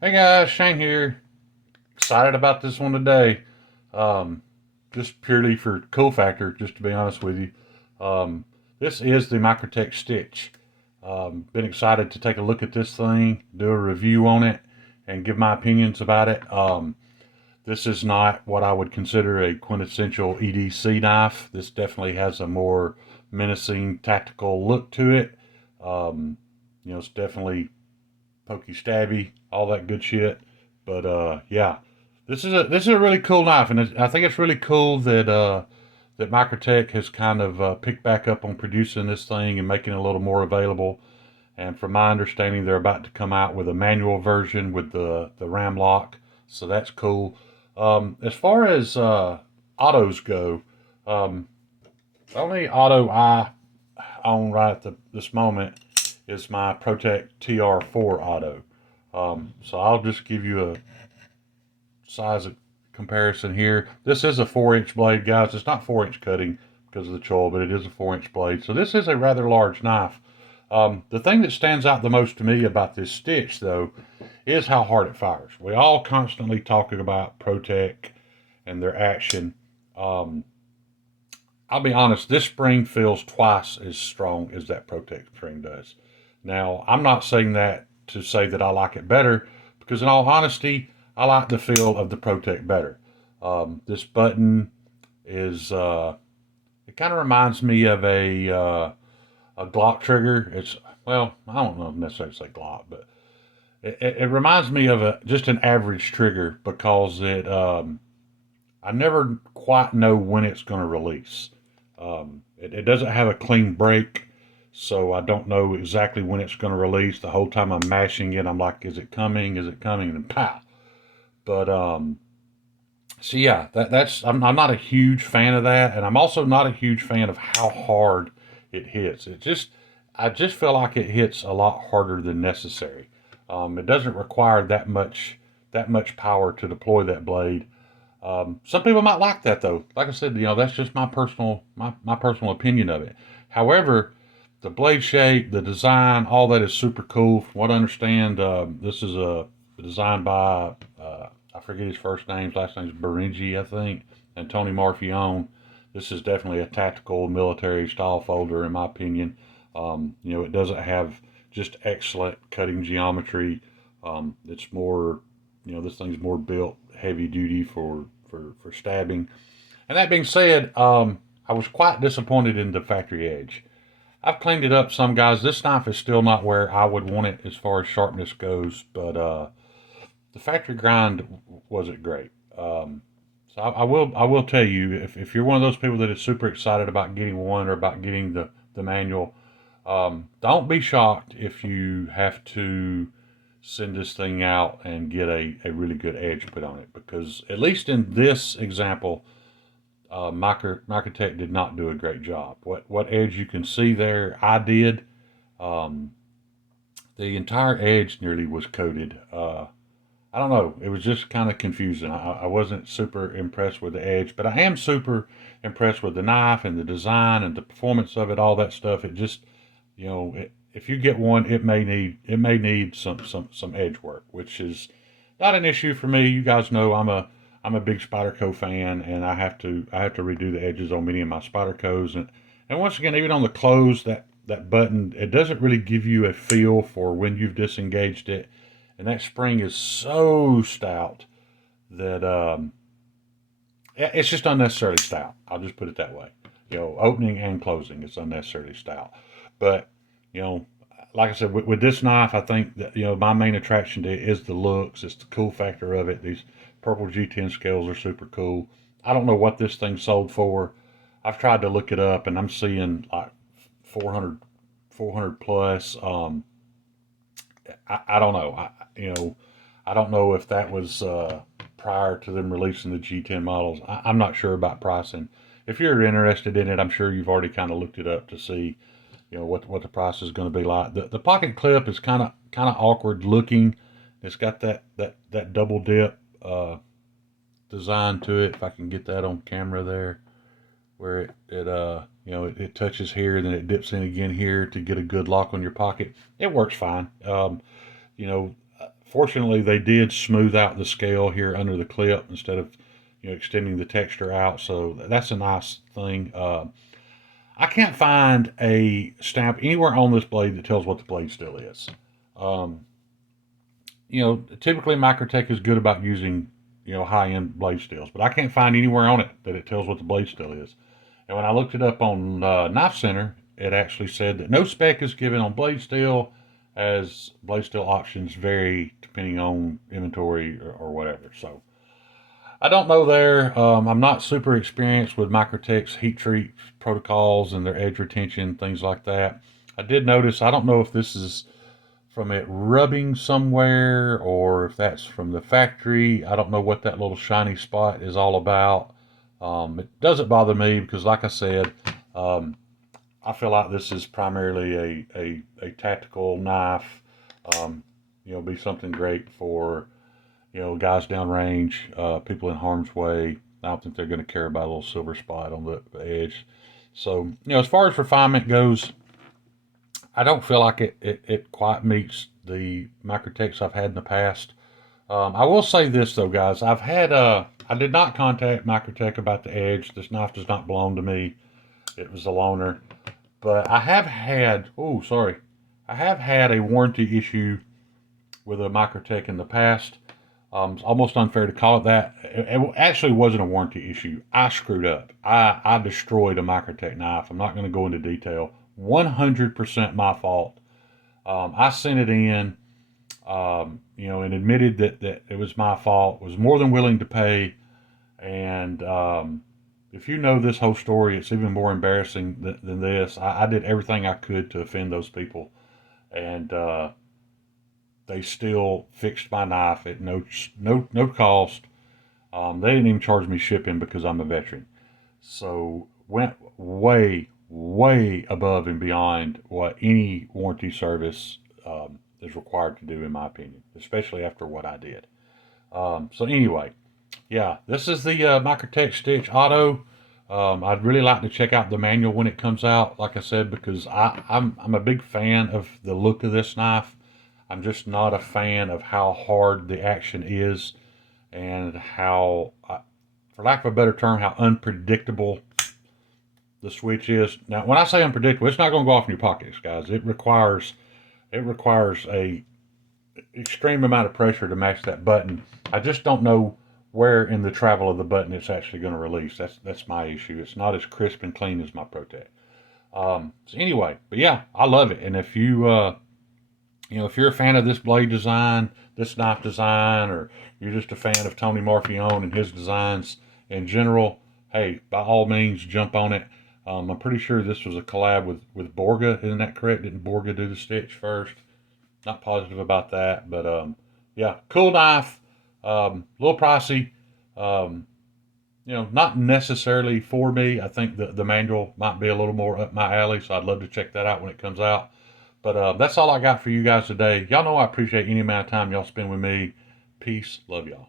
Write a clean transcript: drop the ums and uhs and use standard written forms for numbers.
Hey guys, Shane here. Excited about this one today. Um, just purely for cool factor, just to be honest with you. Um, this is the Microtech Stitch. Been excited to take a look at this thing, do a review on it, and give my opinions about it. This is not what I would consider a quintessential EDC knife. This definitely has a more menacing, tactical look to it. Um, it's definitely pokey stabby, all that good shit. But yeah, this is a really cool knife, and I think it's really cool that that Microtech has kind of picked back up on producing this thing and making it a little more available. And from my understanding, they're about to come out with a manual version with the ram lock, so that's cool. As far as autos go, um, the only auto I own right at this moment is my Protect TR4 auto. So I'll just give you a size comparison here. This is a 4-inch blade, guys. It's not 4-inch cutting because of the choil, but it is a 4-inch blade. So this is a rather large knife. The thing that stands out the most to me about this stitch, though, is how hard it fires. We all constantly talking about Protect and their action. Um, I'll be honest, this spring feels twice as strong as that Protect spring does. Now, I'm not saying that to say that I like it better, because in all honesty, I like the feel of the Protect better. This button is, it kind of reminds me of a Glock trigger. Well, I don't know necessarily say Glock, but it reminds me of just an average trigger because I never quite know when it's going to release. It doesn't have a clean break, so I don't know exactly when it's going to release. The whole time I'm mashing it, I'm like, is it coming? Is it coming? And pow. But so yeah, I'm not a huge fan of that, and I'm also not a huge fan of how hard it hits. I just feel like it hits a lot harder than necessary. It doesn't require that much power to deploy that blade. Some people might like that though. Like I said, that's just my personal opinion of it. However, the blade shape, the design, all that is super cool. From what I understand, this is designed by I forget his first name. Last name's Berengi, I think, and Tony Marfione. This is definitely a tactical military style folder, in my opinion. It doesn't have just excellent cutting geometry. It's more, this thing's more built heavy duty for stabbing. And that being said, I was quite disappointed in the factory edge. I've cleaned it up some, guys. This knife is still not where I would want it as far as sharpness goes, but the factory grind wasn't great. So I will tell you, if you're one of those people that is super excited about getting one or about getting the manual, don't be shocked if you have to send this thing out and get a really good edge put on it, because at least in this example, Microtech did not do a great job. What edge you can see there, I did. Um, the entire edge nearly was coated. I don't know. It was just kind of confusing. I wasn't super impressed with the edge, but I am super impressed with the knife and the design and the performance of it. All that stuff. It just, if you get one, it may need some edge work, which is not an issue for me. You guys know I'm a big Spyderco fan, and I have to redo the edges on many of my Spydercos, and once again, even on the close, that button, it doesn't really give you a feel for when you've disengaged it, and that spring is so stout that it's just unnecessarily stout. I'll just put it that way. Opening and closing is unnecessarily stout. But you know, like I said, with this knife, I think that my main attraction to it is the looks. It's the cool factor of it. These purple G10 scales are super cool. I don't know what this thing sold for. I've tried to look it up, and I'm seeing like 400 plus. I don't know. I don't know if that was prior to them releasing the G10 models. I'm not sure about pricing. If you're interested in it, I'm sure you've already kind of looked it up to see, what the price is going to be like. The pocket clip is kind of awkward looking. It's got that double dip design to it. If I can get that on camera there, where it touches here, then it dips in again here to get a good lock on your pocket. It works fine. You know, Fortunately, they did smooth out the scale here under the clip instead of extending the texture out, so that's a nice thing. I can't find a stamp anywhere on this blade that tells what the blade steel is. Um, Typically Microtech is good about using high-end blade steels, but I can't find anywhere on it that it tells what the blade steel is. And when I looked it up on Knife Center, it actually said that no spec is given on blade steel, as blade steel options vary depending on inventory or whatever. So I don't know there. I'm not super experienced with Microtech's heat treat protocols and their edge retention, things like that. I did notice, I don't know if this is from it rubbing somewhere or if that's from the factory. I don't know what that little shiny spot is all about. It doesn't bother me because, like I said, I feel like this is primarily a tactical knife. Be something great for guys downrange, people in harm's way. I don't think they're going to care about a little silver spot on the edge. So, as far as refinement goes, I don't feel like it quite meets the Microtechs I've had in the past. I will say this though, guys. I did not contact Microtech about the edge. This knife does not belong to me. It was a loaner. But I have had, I have had a warranty issue with a Microtech in the past. It's almost unfair to call it that. It actually wasn't a warranty issue. I screwed up. I destroyed a Microtech knife. I'm not going to go into detail. 100% my fault. I sent it in, and admitted that it was my fault. Was more than willing to pay. And if you know this whole story, it's even more embarrassing than this. I did everything I could to offend those people, and they still fixed my knife at no cost. They didn't even charge me shipping because I'm a veteran. So went way above and beyond what any warranty service is required to do, in my opinion, especially after what I did. So anyway, yeah, this is the Microtech Stitch Auto. I'd really like to check out the manual when it comes out, like I said, because I'm a big fan of the look of this knife. I'm just not a fan of how hard the action is and how, for lack of a better term, how unpredictable the switch is. Now, when I say unpredictable, it's not going to go off in your pockets, guys. It requires a extreme amount of pressure to match that button. I just don't know where in the travel of the button it's actually going to release. That's my issue. It's not as crisp and clean as my ProTech. So anyway, but yeah, I love it. And if if you're a fan of this blade design, this knife design, or you're just a fan of Tony Marfione and his designs in general, hey, by all means, jump on it. I'm pretty sure this was a collab with Borga. Isn't that correct? Didn't Borga do the stitch first? Not positive about that, but yeah, cool knife. A little pricey. Not necessarily for me. I think the manual might be a little more up my alley, so I'd love to check that out when it comes out. But that's all I got for you guys today. Y'all know I appreciate any amount of time y'all spend with me. Peace. Love y'all.